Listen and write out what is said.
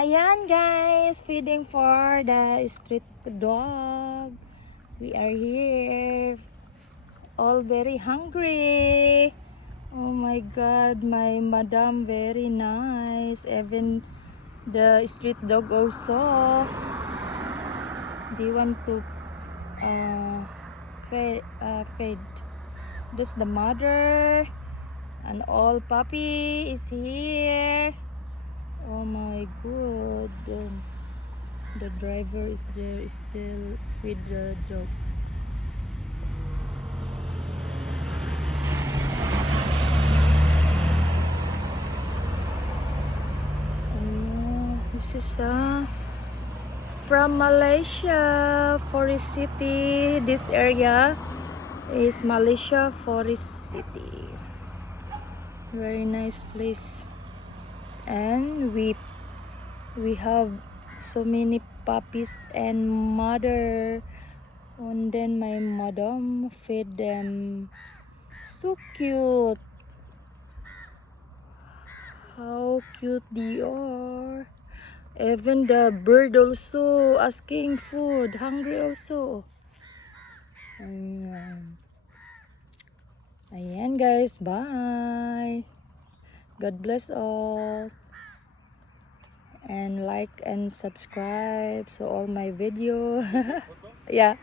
Ayan guys, feeding for the street dog. We are here, all very hungry. Oh my god, my madam very nice. Even the street dog also. They want to feed. This the mother and all puppy is here. Oh my god, the driver is there still with the dog. This is from Malaysia, Forest City. This area is Malaysia Forest City. Very nice place. And we have so many puppies and mother. And then my madam fed them. So cute. How cute they are. Even the bird also asking food, hungry also. Ayan. Ayan guys, bye. God bless all. And like and subscribe so all my video. Yeah.